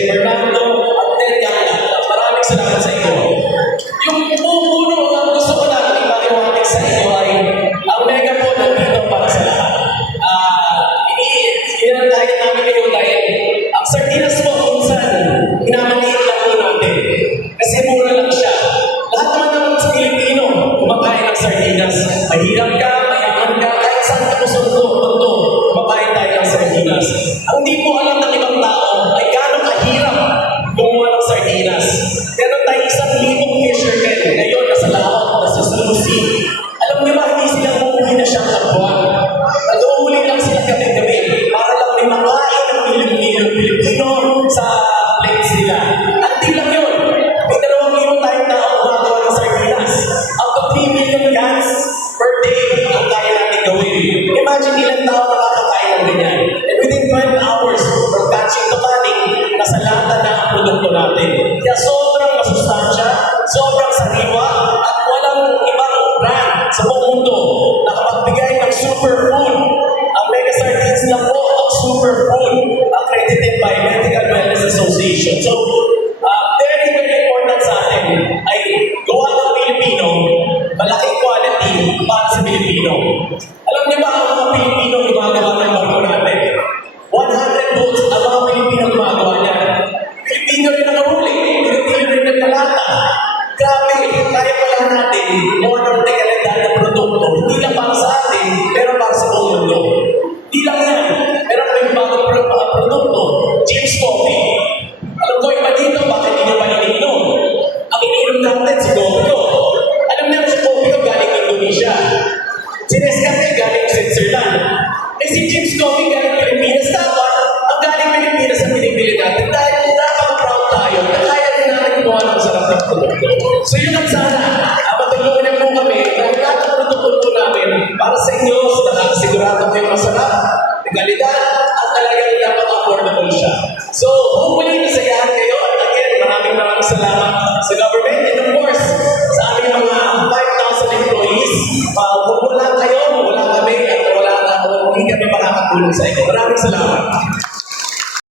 Presidente Fernando at Ted Gala. Maraming salamat sa inyo. Yung pupuno ang gusto ko lang ipaliwanag sa inyo ay ang mega po nandito para sa lahat. Inandayan namin kayo dahil ang sardinas po minsan, minamaliit lang po natin. Kasi mura lang siya. Lahat naman ng Pilipino kumakain ng sardinas. Mahirap ka, mayaman ka, kahit saan ka mundo, kumakain tayo ng sardinas. Ang di po alam ng ibang tao ay gano'ng kahirap gumawa ng sardinas. Meron tayo 1,000 fishermen ngayon nasa laot, nasa Sulusi. Alam niyo ba, hindi sila umuwi na siyang kabuan. Nag-uuwi lang sila gabi-gabi para lang may makain ng Pilipino sa plates nila. At di lang yun. May 2 million tayong tao gumagawa ng sardinas. Up to 3 million cans per day ang kaya natin gawin. Imagine ilang tao nakakakain ng ganyan. And within 12 hours from catching to canning, nasa lata na ang produkto natin. Kaya sobrang masustansya, sobrang sariwa, at walang ibang brand sa buong mundo na kapagbigay ng superfood. Ang Mega Sardines na po ang superfood accredited by Medical Wellness Association. So, very, very important sa atin ay gawa ng Pilipino, malaking quality para sa Pilipino. Alam niyo ba ang mga Pilipino gumagawa ng barko natin? 100 boats ang mga Pilipino gumagawa niya. Pilipino rin nakahuli, Pilipino rin nagkalata. Grabe, kaya pala natin gawa ng dekalidad na produkto. Hindi lang para sa atin, pero para sa buong mundo. Hindi lang yan. Meron pa yung bagong produkto, James Coffee. Alam ko, iba dito, bakit hindi nyo pa iniinom? Ang iniinom natin, si Coffee. Alam niyo, si Coffee galing Indonesia. Si Nescafe galing Switzerland. Eh si James Coffee galing Pilipinas. Dapat, ang galing Pilipinas sa pinipili natin. Dahil nakaka-proud tayo na kaya rin natin gumawa ng sarap ng produkto. So yun ang sana. Matulungan niyo po kami dahil lahat ng produkto namin para sa inyo, sigurado kayo masarap, kalidad, at talagang dapat affordable siya. So, hopefully, nasayahan kayo. At again, maraming salamat sa government and of course, sa aming mga 5,000 employees. Kung wala kayo, wala kami, at hindi kami makakatulong sa inyo. Maraming salamat.